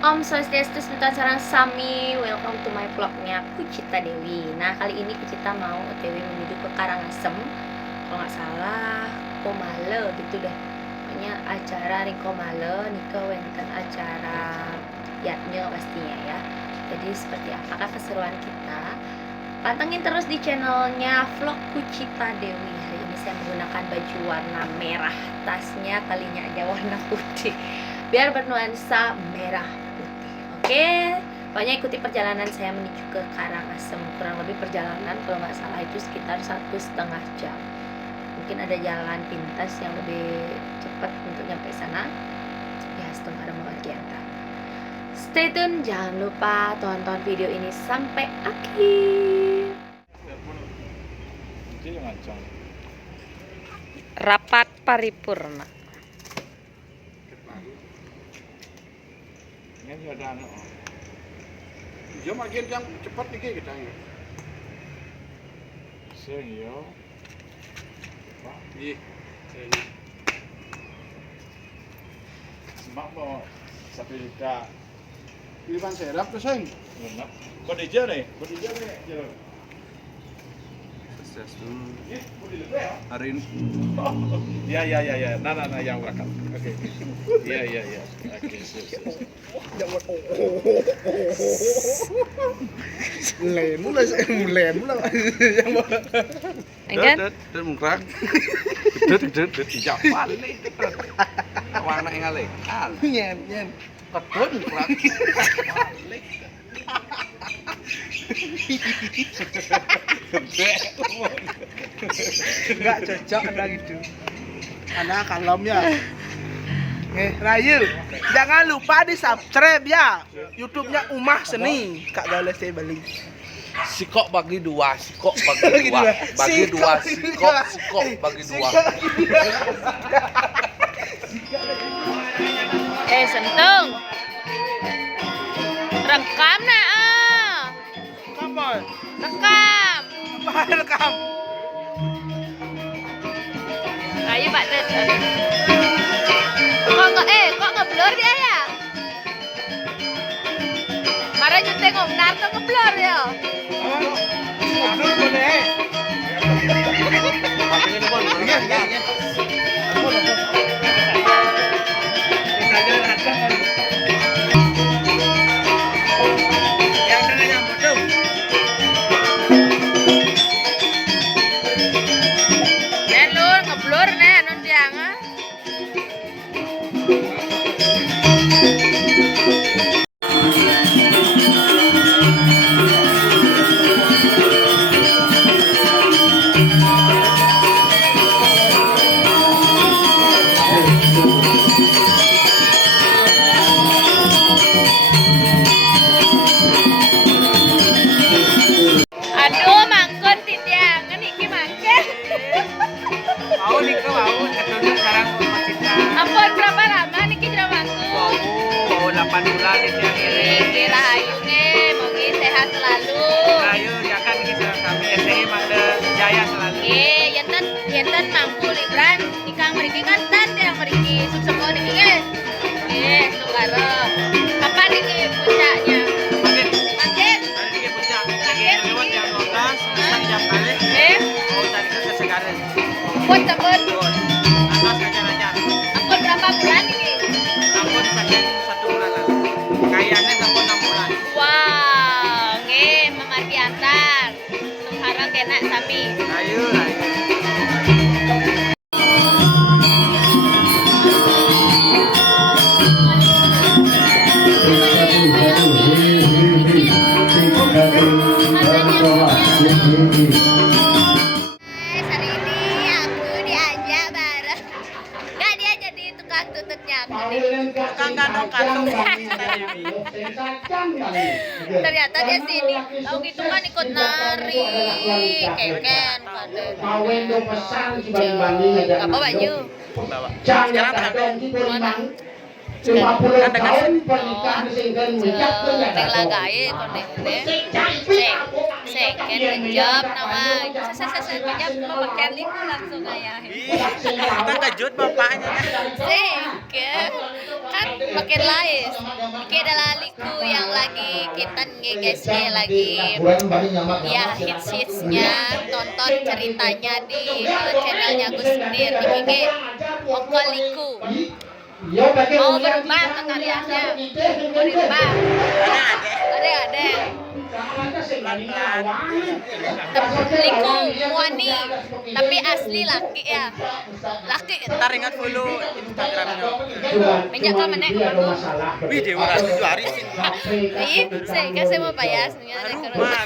Om Swastiastu, Semoga Sarang Sami. Welcome to my vlognya Kucita Dewi. Nah, kali ini Kucita mau OTW menuju ke Karangasem. Kalau nggak salah Komale gitu deh. Pokoknya acara di Komale, Nika wenten acara yatnya pastinya ya. Jadi seperti apakah keseruan kita? Pantengin terus di channelnya Vlog Kucita Dewi. Hari ini saya menggunakan baju warna merah, tasnya kalinya aja warna putih biar bernuansa merah putih. Oke, pokoknya ikuti perjalanan saya menuju ke Karangasem. Kurang lebih perjalanan kalau nggak salah itu sekitar 1,5 jam. Mungkin ada jalan pintas yang lebih cepat untuk nyampe sana. Ya, setengah Romogianta. Stay tune, jangan lupa tonton video ini sampai akhir. Rapat paripurna. Ya makin yang cepat nih kita ya. Senyo. Iya. Mak mau sapilita. Pilihan serap tuh seng. Benar. Kau dia nih. Hari ini. Ya. Nah, yang belakang. Oke. Iya. Oke, siap. Mulai. Enggak? Dan mengkerak.Det ijak balik. Warna yang alih. Nyen. Kedun mengkerak. Balik. Enggak cocok ada gitu. Karena kalamnya. Rayu, jangan lupa di subscribe ya YouTube-nya Umah Seni. Kak Gales saya balik. Sikok bagi dua, sikok bagi dua, bagi dua, sikok bagi dua. Sentung. Rekam nak Kamu, rekam. apa rekam? Ayo Pak Tet. Kok ngeblur dia ya? Marah nyuting ngomnar tuh ngeblur ya. Abdul boleh. Nen lur ngeblur nen nun diang. Aduh, mangkon titiangan iki mangke. Mau nih kau mau ketemu sekarang Mas Cinta. Ampun berapa lama niki jero mangku? Mau 8 bulan itu yang ini. Iki rahayu nge, mogi sehat selalu. Ayo ya kan kita kami STI Mada Jaya selalu. Yenten mangku libran ikang mriki kan tan yang mriki suksemo niki guys. Sungkara. Apa niki puncaknya? Makin Makin. ada di puncak. Lagi lewat jam 12 sampai jam balik. Mau tadi ke Segaran. Pun tebet. Atas kaca-kaca. Ampun berapa bulan niki? Ampun saja 1 bulan lalu. Kayaknya ampun 6 bulan. Wah, nge memargi antar. Sungkara kena sami. Ayo. Hari ini aku diajak bareng. Nggak, dia jadi tukang tututnya aku nih. Tukang kantong-kantong. Ternyata dia sini. Tahu gitu kan ikut nari, keken, apa baju? Sekarang tahap Mana? kan dekat Lagai konde seken kejap nama kejap memakan langsung ayah kita kejut bapaknya. seken kan makin lais. Oke adalah liku yang lagi kita nih guys lagi ya hits-hitsnya, tonton ceritanya di channelnya Gus Nir di Oko Liku. Mau berubah aliasnya, mau dirubah. Ada. Liku Muani, tapi asli laki ya. Laki. Ntar ingat follow Instagramnya. Banyak kan mana kamu? Video orang 7 hari sih. Iya, saya kasih mau bayar sebenarnya ke rumah.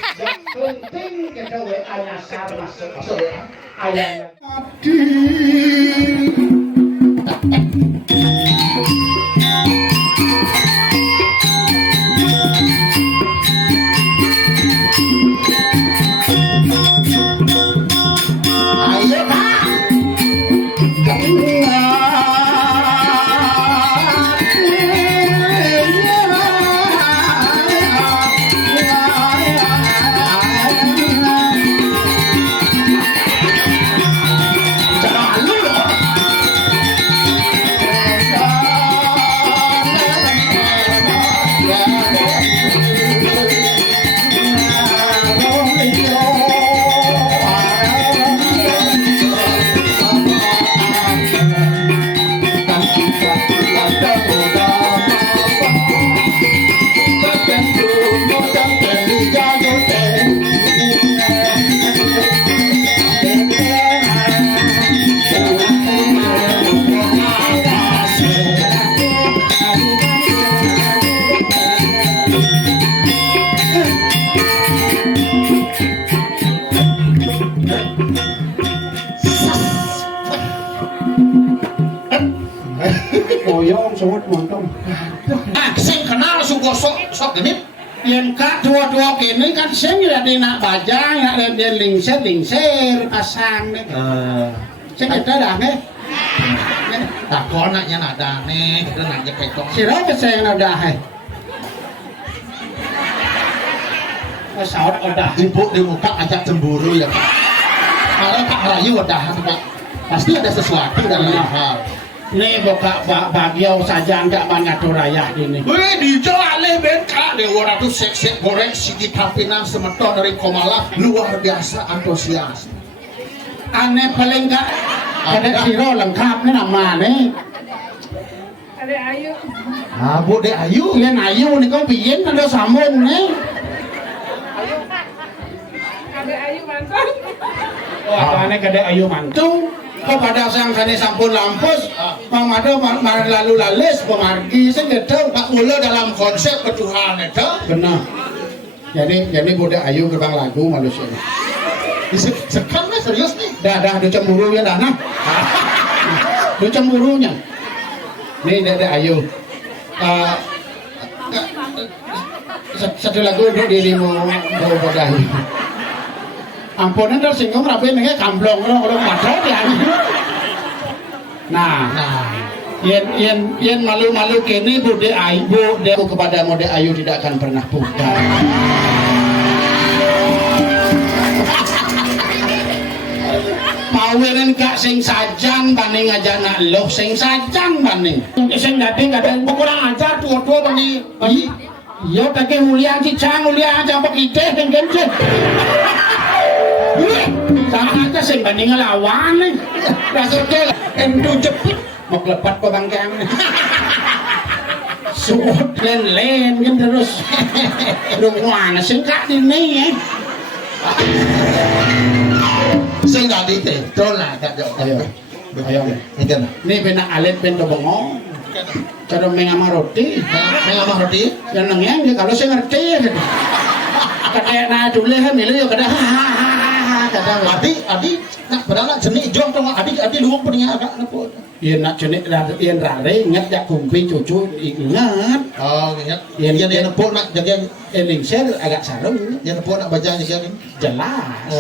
Oyong sewot montong. Sing kenal sugo sok genit. Yen ka dua-dua kene kan sing ya nak bajang ya den lingser pasang nih. Sing ada dah nih. Takon naknya nada nih, kita nanya kecok. Sira ke sing nada hai. Saut udah ibu di muka ajak cemburu ya Pak. Kalau Pak Rayu udah Pak. Pasti ada sesuatu dalam hal. Nih buka bagiau saja enggak banyak raya gini. Wih dijualih bengkak deh orang tuh sek goreng Siti Tapinang semeton dari Komala luar biasa antusias. Aneh paling enggak ada siro lengkap nih nama nih. Ada Ayu. Ah bu deh Ayu. Len Ayu nih kau piyen ada sambung nih. Ada Ayu mantan. Oh aneh kade Ayu mantu. Kepada sang kane sampun lampus, pamado lalu lalis pemargi segede Pak Ulo dalam konsep ketuhanan itu. Benar. Jadi budak Ayu gerbang lagu manusia. Sekarang serius nih. Dah cemburu ya dah nah. Cemburunya. Nih Dede Ayu. Satu lagu untuk dirimu budak Ayu. Ampunan dah singgung rapi nih kamplong orang macam ya. Nah, yen malu-malu kini bude Ayu dia kepada mode Ayu tidak akan pernah pudar. Paweran kak sing sajang banding aja nak loh sing sajang banding. Sing dadi kadang kurang ajar tua-tua banding. Iya pakai mulia cicang mulia aja pakai ide dan kencet. Sama aja sing banding lawan nih. Rasanya endu jepit mau lepat ke bangkang. Suut len kan terus. Rumah sing kak ini ya. Sing gak ditol lah kak jauh. Ayo. Ini benak alit bento bengong. Cara mengamah roti. Yang nengeng kalau saya ngerti. Kadang nak dulu milih yo kadang Adi nak berangkat jenik jong tong adi luang punya agak napa. Iya nak jenik yen rare ingat jak kumpi cucu ingat. Oh ingat. Yen nepuk nak jaga elingser agak sarung. Yen nepuk nak baca jaga jelas.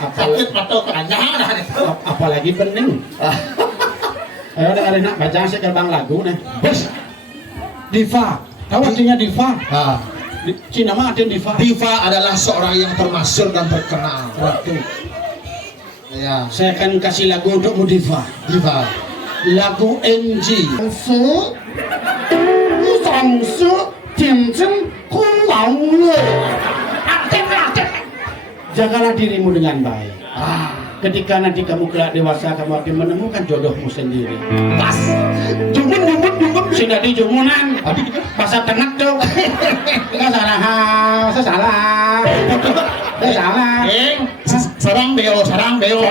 Apalagi patok anjang apalagi pening. Ayo ada nak baca sih gerbang lagu nih. Bos. Diva. Tahu artinya diva? Cina mah ada diva. Diva adalah seorang yang termasyhur dan terkenal. Waktu. Ya. Saya akan kasih lagu untukmu diva. Diva. lagu NG se sang se tian chen kung lao le. Jagalah dirimu dengan baik. Ketika nanti kamu kelak dewasa, kamu akan menemukan jodohmu sendiri. Pas, jumun, sudah di jumunan. Bahasa tengah tuh. Nggak salah, salah. Sarang beo. Sarang heo.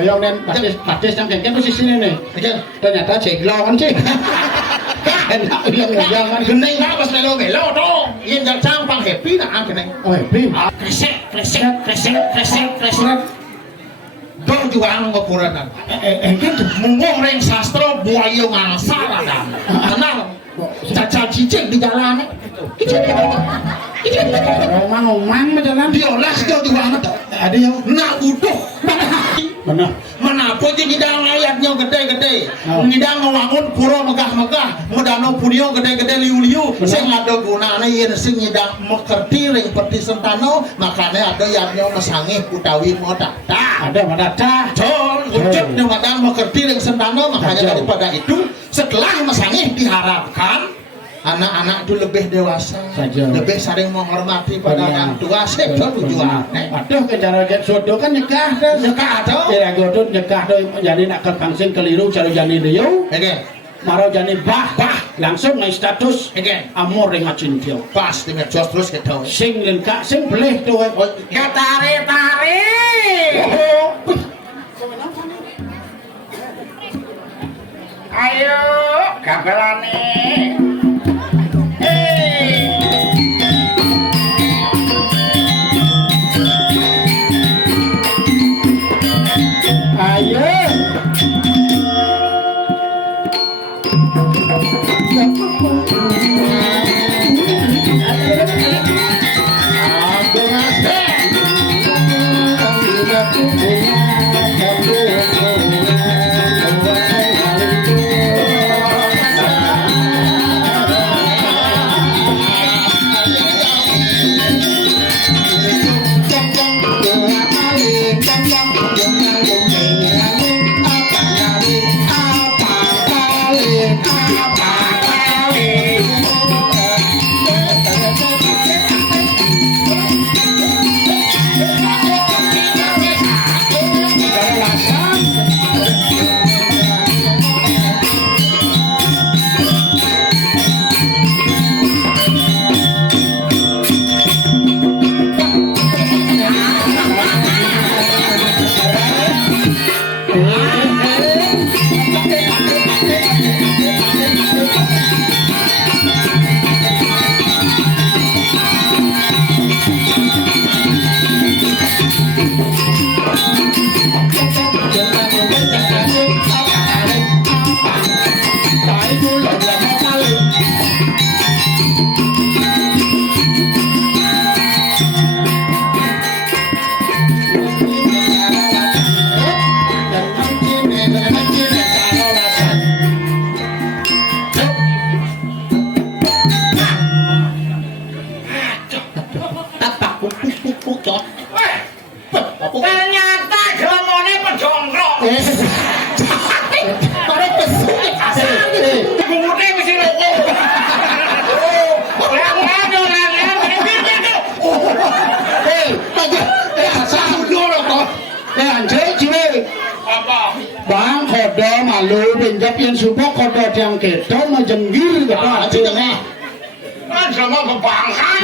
Ayo nen, batis yang kengken tuh sini nih. Ternyata ceglongan sih. Enak yang gening lah pas melo tuh. Yang jangan pang happy nak gening. Oh happy. Kresek. Dong juga anu ngapuranan. Munggung ring sastra buaya ngasar ada. Kenal. Cacal cicing di jalan. Omang jalan. Diolah jauh juga amat. Ada yang nak utuh. Mana pun nyidang ayatnya gede-gede, nyidang ngewangun pura megah-megah, medano punio gede-gede liu-liu, sing ada gunane yen sing nyidang mekerti ring peti sentano, makanya ada yatnya mesangih utawi modata. Ada modata. Jol, wujudnya madang mekerti ring sentano, makanya daripada itu setelah mesangih diharapkan anak-anak itu lebih dewasa, lebih saling menghormati pada orang tua. Sebab tujuan. Aduh, cara jodoh kan nikah tuh. Ya jodoh nikah tuh jadi nak kepangsing keliru cari jani riu. Maro jani bah langsung naik status. Amor dengan cinta. Pas dengan jos terus gitu. Sing lengkap, sing boleh tuh. Ya tarik. Ayo, kabelane. Ternyata gelamone penjongkrok. Pare pesuk. Gumute wis loko. Bang kodo malu pinjap yang suka kodo yang keto majenggir gitu aja. Kan sama bebangkan.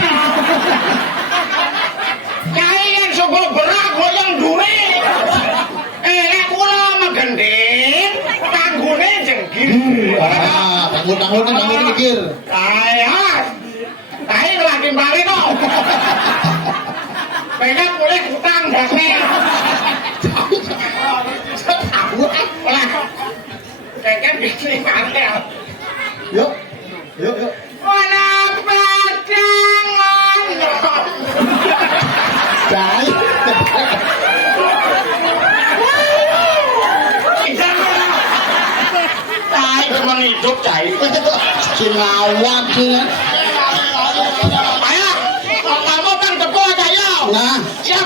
Nyai yang suka berak goyang duit. Kula megending, tanggune jenggir. Tanggung mikir. Ayah. Ayo lagi balik no. Pengen boleh utang dasnya. Kayaknya bisnis pantel. Yuk. Mana padangan. Cai. Cai teman hidup cai. Cilawat sih. Ayo, kamu kan tepuk aja ya. Nah, siap.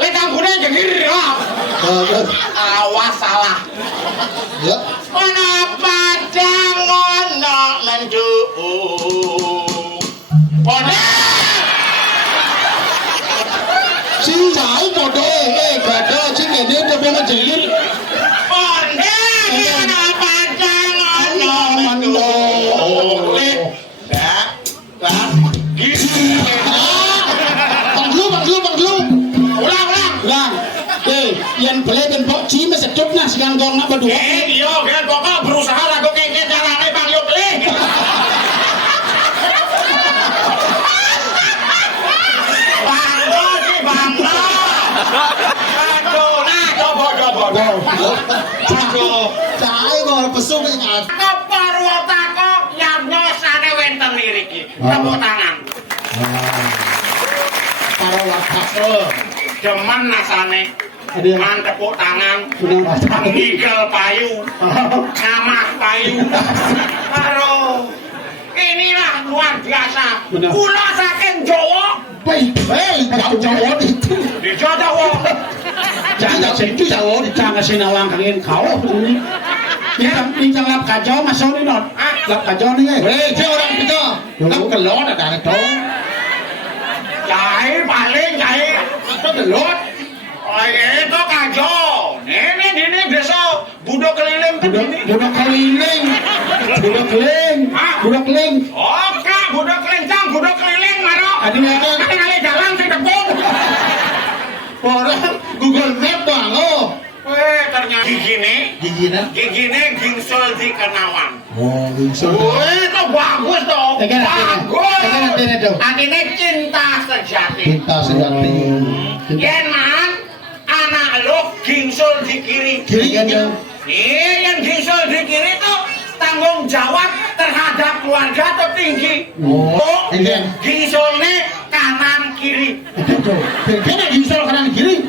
Letang kuda jenggir. Awas salah. Ya. Kenapa jangan nak mendung? Sing giải gado sing ini dia mau jadi. Kenapa jangan nak mendung? Bang Ulang. Yang boleh ben pok ci mes sedut nah siang gong nak berdua. Iya, kan pokok berusaha lagu kengket carane Bang Yo Kling. Bangga sih bangga. Aduh, nah coba. Cai ngor pesu ingat. Keparwa takok yang nosane wenten niriki. Tepuk tangan. Para wakas. Demen nasane. Ada Man tepuk tangan. yang Ngigel payu. Ngamah payu. Aduh. Inilah luar biasa. Benar. Kula saking Jawa. baik Jawa itu. Di Jawa. Jangan situ Jawa jangan sinawang kangin kau ini. Ini lap kacau masuk ini not. Lap kacau ni. Dia orang kita. Lap kelot ada itu. Jai paling jai. Itu kelot. Oh, itu kajo. Ini desa budok keliling begini. Budak keliling. Oke, budok kelincang, budok keliling maro. Adi apa? Kali jalan sing tepung. Orang Google Map bang oh. Weh, ternyata Gigina. gigine gingsul di Kenawan. Oh, bisa. Wih, itu bagus dong. Bagus. Tekan. Artinya cinta sejati. Cinta sejati. Yen man, anak lo gingsul di kiri. Kiri kan ya. Yang gingsul di kiri tuh tanggung jawab terhadap keluarga tertinggi. Oh, iya. Gingsulnya kanan kiri. Itu. Kena gisul kanan kiri.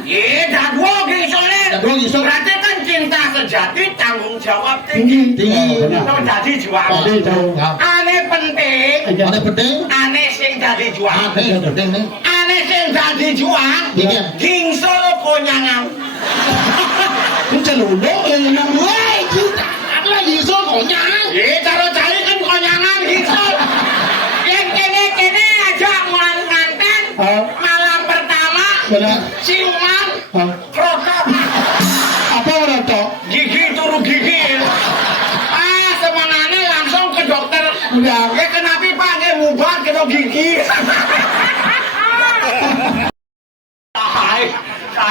Dah dua gingsulnya. Dah dua gingsul. Berarti kan cinta sejati tanggung jawab tinggi. Tinggi. Itu jadi juara. Tadi itu. Ane penting. Ada penting. Ane sing jadi juara. Ada penting nih. Ane sing jadi juara. Iya. Gingsul konyangan. Itu celuluk yang woi kita. Ada gisul konyangan. Cara cari kan konyangan gingsul. Yang kene aja mulan nganten. Malam pertama. Benar. Siuman. Krotok. Apa orang tok? Gigi turu gigi. Semangatnya langsung ke dokter. Udah. Ya kenapa panggil mubat kena gigi?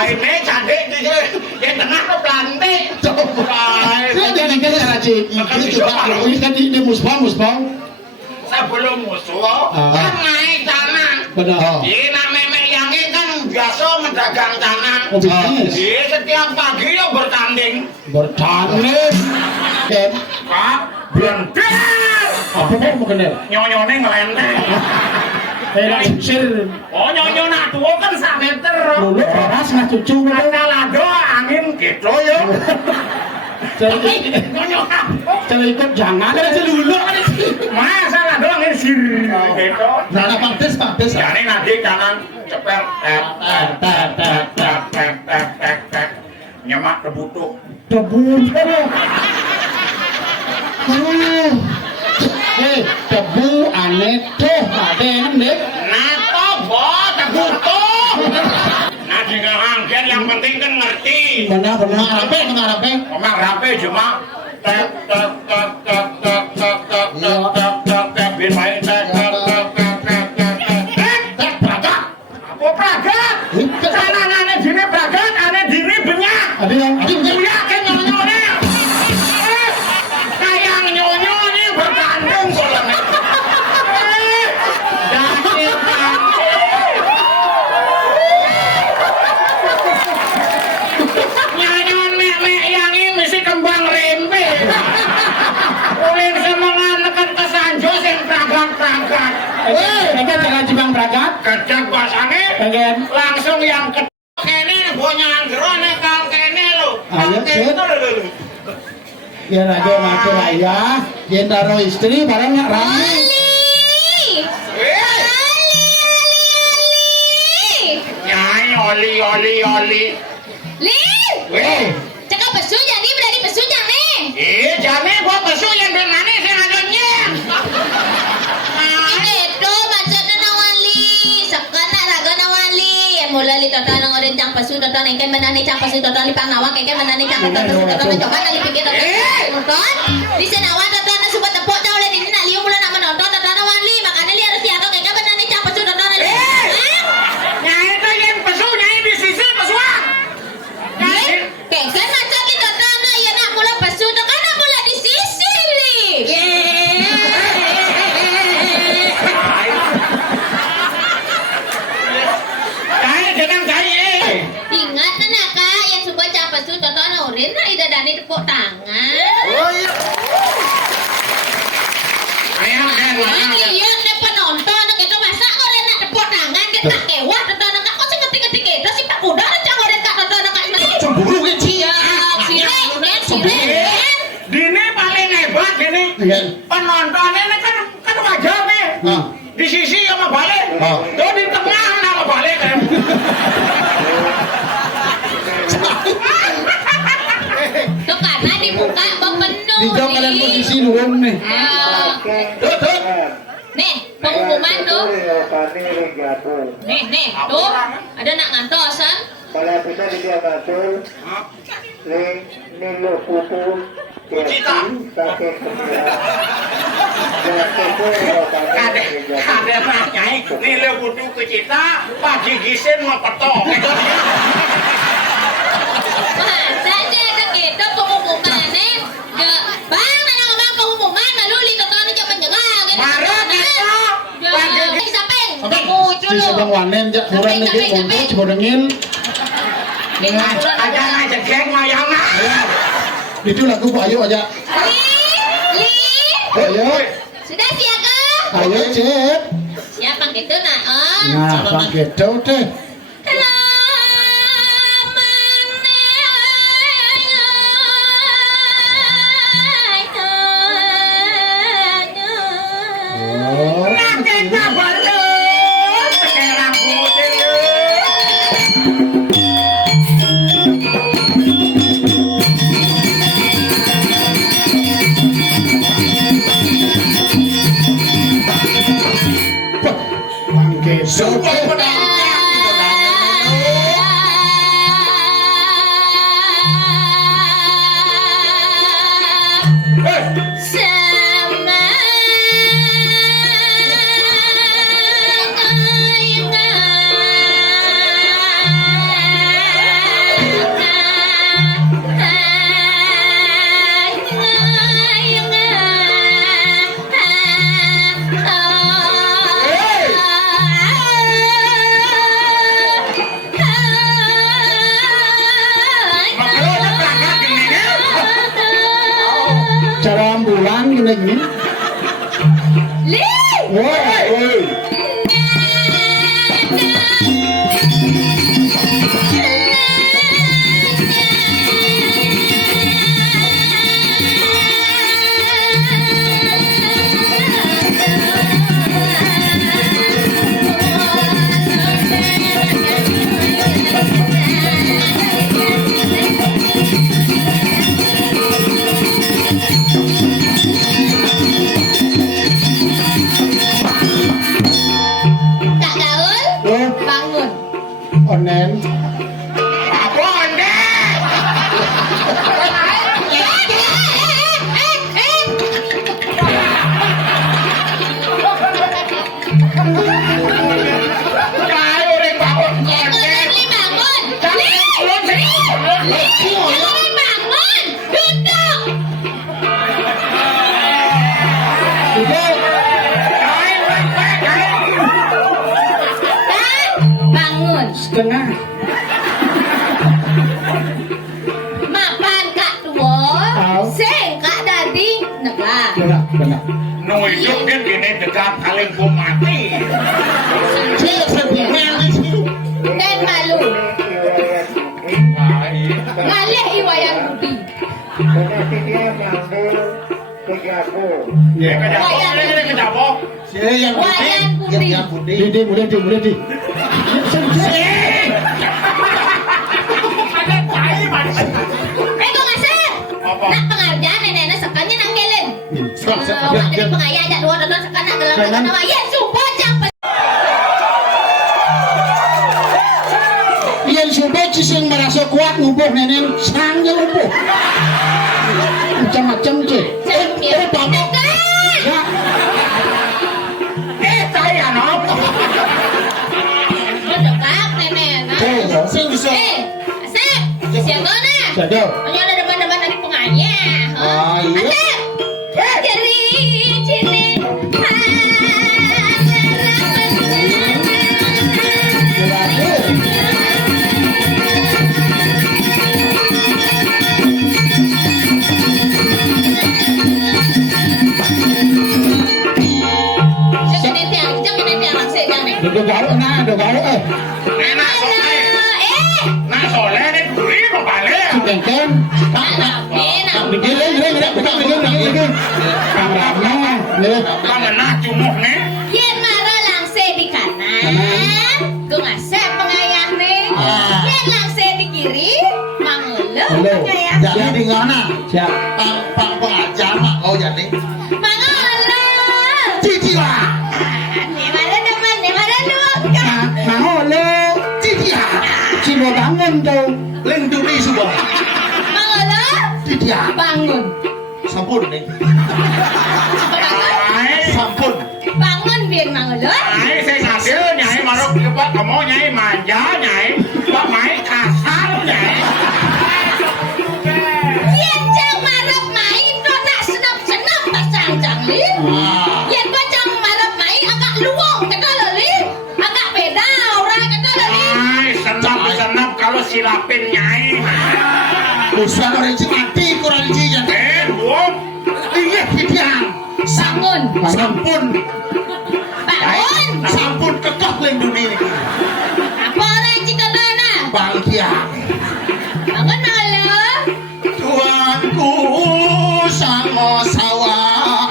Ini cantik gitu. Yang tengah tuh pelantik. Saya jangan kira aja. Ini coba ini kan di musbang. Sebelum musuh kan naik tanah. Benar. Ini nak memek yang ini kan biasa mendagang tanah. Oh, bisnis. Ini setiap pagi ya bertanding. Bertanding. Dan Pak, berhenti. apa mau kenal? Nyonyone ngelenteng. Sir. Oh nyonyo nak tua kan 1 meter. Dulu beras nggak cucu. Ada lado angin gitu ya. Nyonyo Kalau ikut jangan ada celuluk. masa lado angin sir. Gitu. Nah, pantes. Jadi nanti kanan cepet tek nyemak kebutuh. Debu. Debu aneh tuh ada yang deh. Nato bot kebutuh. Nah jika angken yang penting kan ngerti. Benar rapi. Omong rapi cuma tek bin baik tek Pragat. apa pragat? Canangannya dini pragat, aneh dini benyak. Ada yang Buya kan nyonyone. Kayak nyonyo nih berkandung kolonnya. Nyanyon mek yang ini mesti kembang rempe. Ulin semangat nekan kesanjo sing pragat-pragat. Pengen jangan cibang Pragat. Kedek basane Pengen. langsung yang kedek kene bonyangan gerone kal kene lho. Ayo, Kene Cid. lho. Biar aja mati raya. Dia taruh istri barangnya rame. Nyai oli. Weh, Cakap pesu jadi berani pesu nih. jangan gua pesu yang dari mana sih adanya? Itu maksudnya nawali. Sakana raga nawali. Yang mula li tata nang orin cang pesu tata nang kan menani cang pesu tata li pang nawang kan menani cang pesu tata coba nang pikir tata nonton. Di senawan tata nang subat tepok jauh le ini nak liu mula nak menonton tata nawali. Makanya li harus diatur kan menani cang pesu tata li. Nyai itu yang pesu, nyai di sisi pesuan. Kan macam li tata na ya nak mula pesu tata nak mula di sisi li. Nyai jangan nyai. Ingat nak kak yang subat cang pesu tata na orin na ida dani tepuk tangan. Oh iya. Ayam dan Iya, nek penonton nek itu masa kok nak tepuk tangan kita kewah tonton nak kok sing ngerti-ngerti kita sih Pak Kuda cang ora kak tonton nak ini. Cemburu ke Ci. Sire. Dini paling hebat ini. Iya. Penontonnya ini kan wajah nih. Nah. Di sisi sama balik. Oh. Tuh di tengah sama balik kan. Tuh karena dibuka penuh. Di jauh kalian posisi luar nih. Tuh, tuh. Nih, pengumuman tuh. Nih, tuh. Ada nak ngantosan. Malapit na dia ngatul. Nilo pupu. Kucita. Ada nyai nilai butuh ke kita pagi gisin mau petok. Masa dia ada gitu pengumumannya. Bang, mana ngomong pengumuman lalu li tonton aja menjengah gitu. Marah kita. Pagi sapeng. Muncul Si lu. sedang wanen jak kurang lagi untuk cebodengin. Ada aja geng mayana. Itu lagu Bu Ayu aja. Li. Ayo, Sudah siaga? ayo cep. Siapa gitu nak? Nah, bang gitu teh. Oh, Kita balon. Sekarang putih. bang gitu teh. Cara ambulan gini gini. Woi, woi. Tak gaul? Oh, Bangun. onen. Apa anda? Kayu ring bangun konten. Li bangun. Ulun sini. Li bangun. Duduk. Duduk. Kain baik-baik, kain. Bangun. Setengah. Mapan kak tua. Au. Sing kak dadi. Nah, Benar, benar. No hidup kan gini dekat kalian ku mati. dan malu. Ngalih iwayan budi. Tetapi dia manggil kejago. Ya. Saya yang Wayan budi. putih. Di, mulai di, mulai di. Ada tai, Mas. Jadi pengaya aja dua dan sekanak dalam nama Yesus bocah. Yang sudah sing merasa kuat ngubuh neneng sang yang ngubuh. Macam-macam cik. Bapak. Ya. Saya no. Dekat nenek. Sing bisa. Asep. Siapa nak? Jadi. Hanya ada depan-depan dari pengaya. Ah iya. Asep. Dari sini. Đồ gạo na, đồ gạo ơi. Enak soleh. Nah soleh ini gurih kok balik. Chicken kem. Bikin lagi. Kamera nih. Kamena cumuh nih. Yen marah langsung di kanan, gue ngasih pengayah nih. Yen langsung di kiri, mangelo pengayah. Jadi di mana? Siap. Pak pengajar mak kau jadi. Mangelo. Cici lah. Nih mana teman, nih mana dua. Mangolo. Cici lah. Cimo bangun tuh. Lindungi semua. Mangelo. Cici lah. Bangun. Sampun nih. Ai, Sampun. Bangun biar mangelo. ai saya ngambil nyai maruk lebat kamu nyai manja nyai. Pak mai kasar nyai. Yen cang marah main, tuh tak senap-senap pasang janglin. Yen bacang marah main agak luang kata loli, agak beda orang kata loli. Ai, senap kalau silapin nyai. Usah orang cik mati kurang cici ya. Buang. Iya pipian. Bangun. Sampun. Bangun. Sampun kekok lindungi ini. Apa orang cita mana? Bangkia. Bangun mangelo. Tuanku sama sawah.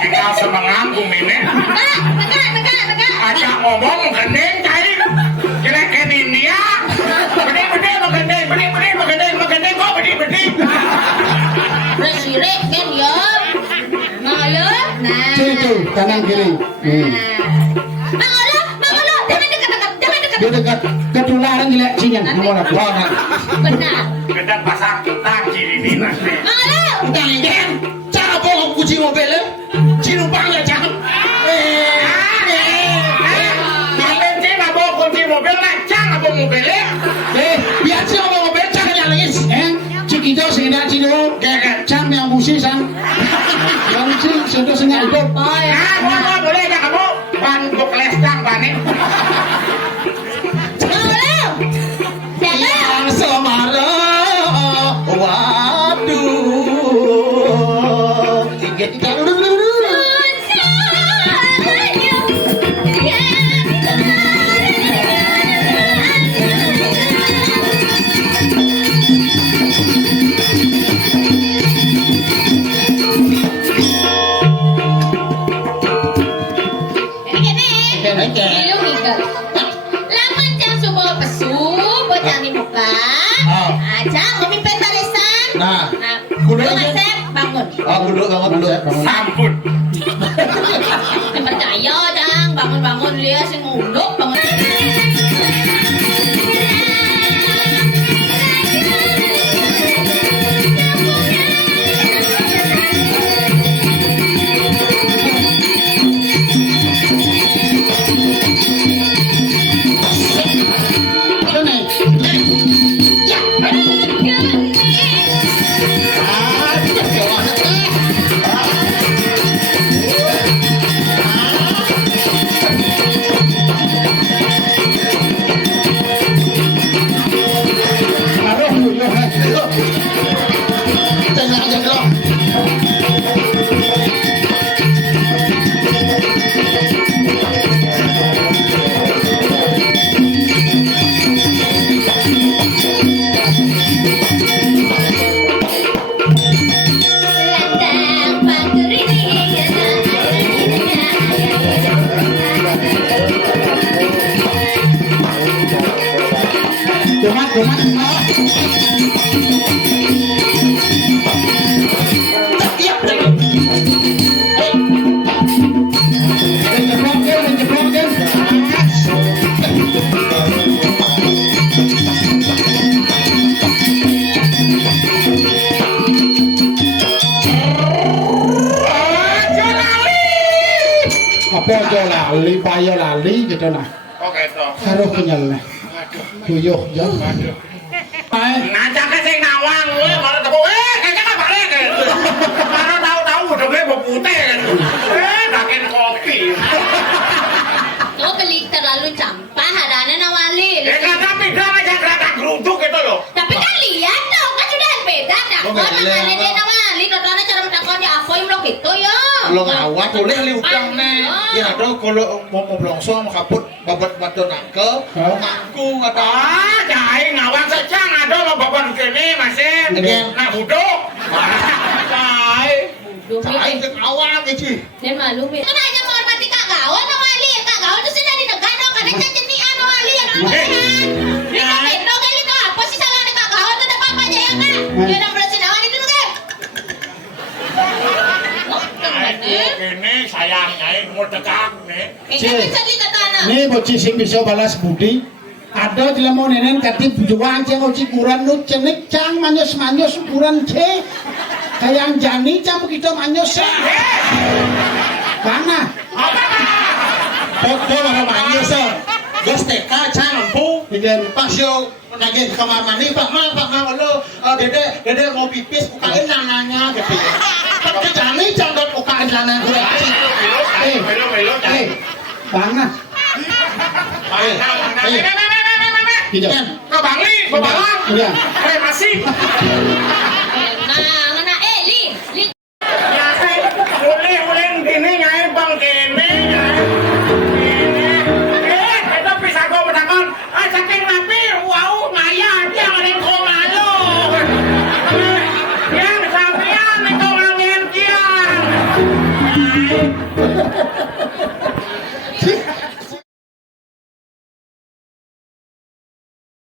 Tinggal semanganggung ini. Negak. Ajak ngomong gendeng cai. Kira-kira India. Bede kok bede. Bersirik kan ya. Mangelo. Nah. Cici kanan kiri. Mangelo. Jangan dekat. Dia dekat ketularan gila cingan. Mana buana. Benar. Gede pasar kita kiri ini nanti. Mangelo. Tangan. Cara bohong kucing mobil. Cinumpang ya jangan. Kalian sih nggak bawa kunci mobil lancang apa mobilnya? Biar sih ngomong mobil jangan nyalain. Cikito sehingga cino. Cang yang musi sang. Yang sih sudah sengaja itu. Oh ya. Nah, boleh ya kamu ban buk lestang banik. Mangelo. Siapa? Yang semara. Waduh. Tiga. Laman cang subuh pesu, bocang di muka. Cang memimpin barisan. Nah, kudu ngasep bangun. Kudu bangun. Sampun. Percaya cang, bangun lihat si ngunduk bangun. Kumat. apa aja lali, payo lali gitu nah. Oke toh. Karo kenyal nah. Tuyuh ya. Ngajak sing nawang kowe malah teko kayaknya kan balik. Baru tahu-tahu udah gue mau putih. Dakin kopi. Kau beli terlalu campah, adanya nawali. Kata beda aja kereta geruduk gitu loh. Tapi kan lihat dong, kan sudah beda takon makanya dia nawali. Katanya cara mendakonnya apa yang lo gitu ya. Lo ngawat boleh liutang nih. Ya ada kalau mau blongsong kaput babat batu nangke, mangku kata. Ah, jahit ngawang saja ngado mau bapak kene masih. Nah buduk. Jahit. Cai ke awang iki. Dia malu mi. Kan hanya menghormati Kak Gawan nawali. Kak Gawan itu sudah dinegano karena cecenian nawali ya nawali. Dia beda kali itu apa sih salahnya Kak Gawan itu apa aja ya Kak? Dia udah berhasil nawali itu kan. Ini sayangnya mau dekak nih. Jangan sedih kata anak. Nih bocah sing bisa balas budi. Ada di lemon nenen katip juang ceng oci kuran nu cenik cang manyos kuran ce. Kayang jani cang begitu manyos se. Mana? Foto mana manyos se. Gas teka cang lampu. Dengan pas yo lagi kamar mandi pak ma lo dede mau pipis bukain nananya gitu. Tapi jani cang dot bukain nananya gue. Mana? Tidak. Kebangi, kebalang. Udah. Masih. Mana Li. Ya saya boleh gini nyai bang kene. Itu bisa gue menakon. Saking rapi, wow ngaya dia ngering komalo. Yang sampean itu angin kian.